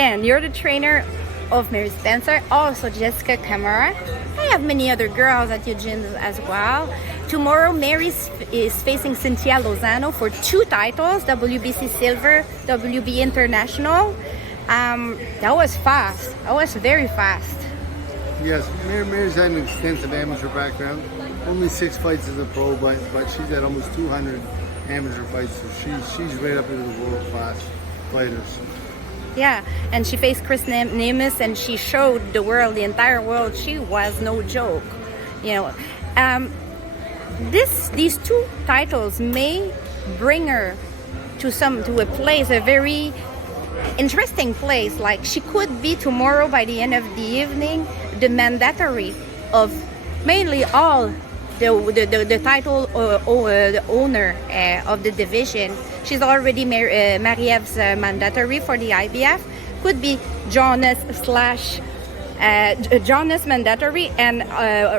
And you're the trainer of Mary Spencer, also Jessica Camara. I have many other girls at your gym as well. Tomorrow, Mary is facing Cynthia Lozano for 2 titles, WBC Silver, WB International. That was fast. That was very fast. Yes, Mary's had an extensive amateur background. Only 6 fights as a pro, but she's had almost 200 amateur fights, so she's right up into the world-class fighters. Yeah, and she faced Chris Nemes, and she showed the world, the entire world, she was no joke. You know, these 2 titles may bring her to a place, a very interesting place. Like, she could be tomorrow, by the end of the evening, the mandatory of mainly all the title the owner of the division. She's already Mariev's mandatory for the IBF. Could be Jonas mandatory and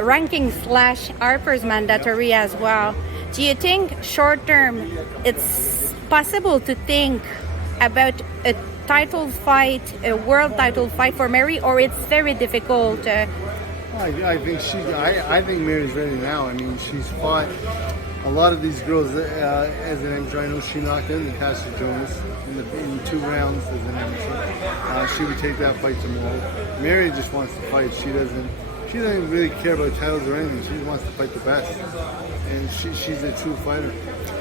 ranking / Harper's mandatory as well. Do you think short term it's possible to think about a title fight, a world title fight for Mary, or it's very difficult? I think Mary's ready now. I mean, she's fought a lot of these girls as an amateur. I know she knocked in Natasha Jonas in 2 rounds as an amateur. She would take that fight tomorrow. Mary just wants to fight. She doesn't really care about titles or anything. She just wants to fight the best, and she's a true fighter.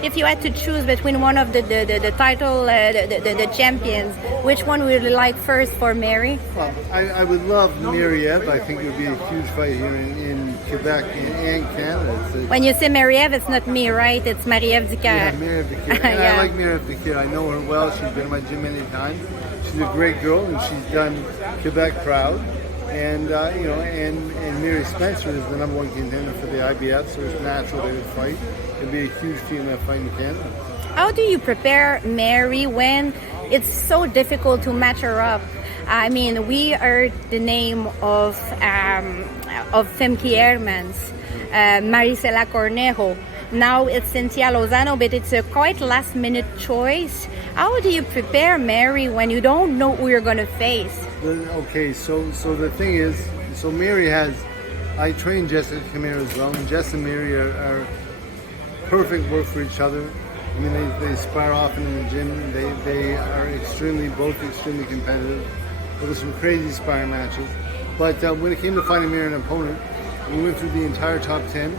If you had to choose between one of the title, the champions, which one would you like first for Mary? Well, I would love Mariev. I think it would be a huge fight here in Quebec and Canada. When you say Mariev, it's not me, right? It's Mariev Dikar. Yeah, Mariev Dikar. Yeah. I like Mariev Dikar. I know her well. She's been in my gym many times. She's a great girl, and she's done Quebec proud. And you know, and Mary Spencer is the #1 contender for the IBF, so it's natural they would fight. It'd be a huge female fight in Canada. How do you prepare Mary when it's so difficult to match her up? I mean, we heard the name of Femke Hermans, Marisela Cornejo. Now it's Cynthia Lozano, but it's a quite last-minute choice. How do you prepare Mary when you don't know who you're going to face? Okay, so the thing is, so Mary has, I train Jessica Camara as well, and Jess and Mary are perfect work for each other. I mean, they spar often in the gym. They are both extremely competitive. There were some crazy sparring matches. But when it came to finding Mary an opponent, we went through the entire top 10,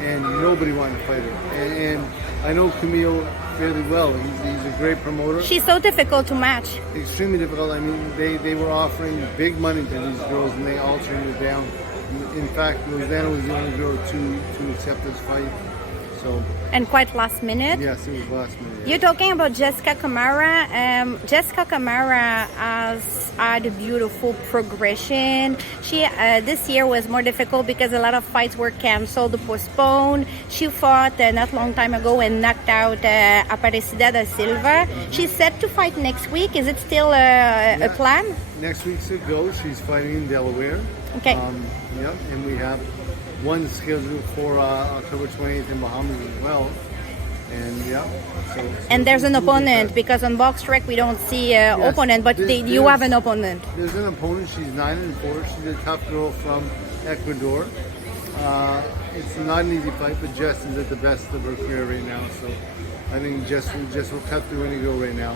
and nobody wanted to fight her. And I know Camille fairly well. He's a great promoter. She's so difficult to match. Extremely difficult. I mean, they were offering big money to these girls, and they all turned it down. In fact, Lozano was the only girl to accept this fight. So. And quite last minute? Yes, it was last minute. Yes. You're talking about Jessica Camara. Jessica Camara has had a beautiful progression. She this year was more difficult because a lot of fights were canceled, postponed. She fought not long time ago and knocked out Aparecida da Silva. She's set to fight next week. Is it still a plan? Next week's a go. She's fighting in Delaware. Okay. Yep, and we have one scheduled for October 28th in Bahamas as well. And yeah. And there's an opponent, because on Box Trek we don't see yes, opponent, but you have an opponent. There's an opponent. She's 9-4. She's a tough girl from Ecuador. It's not an easy fight, but Jess is at the best of her career right now. So I think Jess will cut through any girl right now.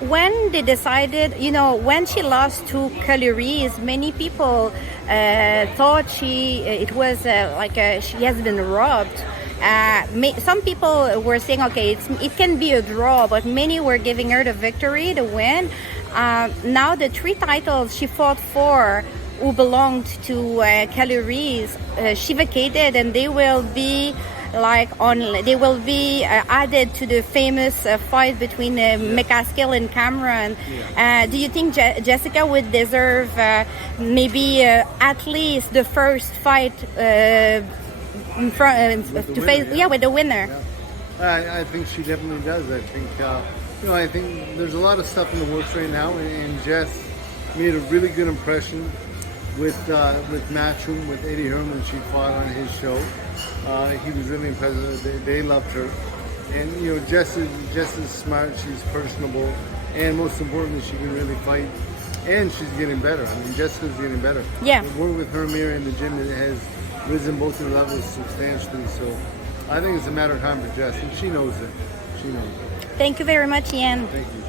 When they decided, you know, when she lost to Calories, many people thought she has been robbed. Some people were saying, okay, it can be a draw, but many were giving her the victory, the win. Now the 3 titles she fought for, who belonged to Calories, she vacated, and they will be added to the famous fight between McCaskill and Camara. Do you think Jessica would deserve maybe at least the first fight with the winner? Yeah. I think she definitely does. I think I think there's a lot of stuff in the works right now, and Jess made a really good impression with Matchroom, with Eddie Herman. She fought on his show. He was really impressive. They loved her, and you know, Jess is smart. She's personable, and most importantly, she can really fight. and she's getting better. I mean, Jessica's getting better. Yeah. The work with her, Mary, in the gym, it has risen both their levels substantially. So I think it's a matter of time for Jess, and she knows it. She knows it. Thank you very much, Ian. Thank you.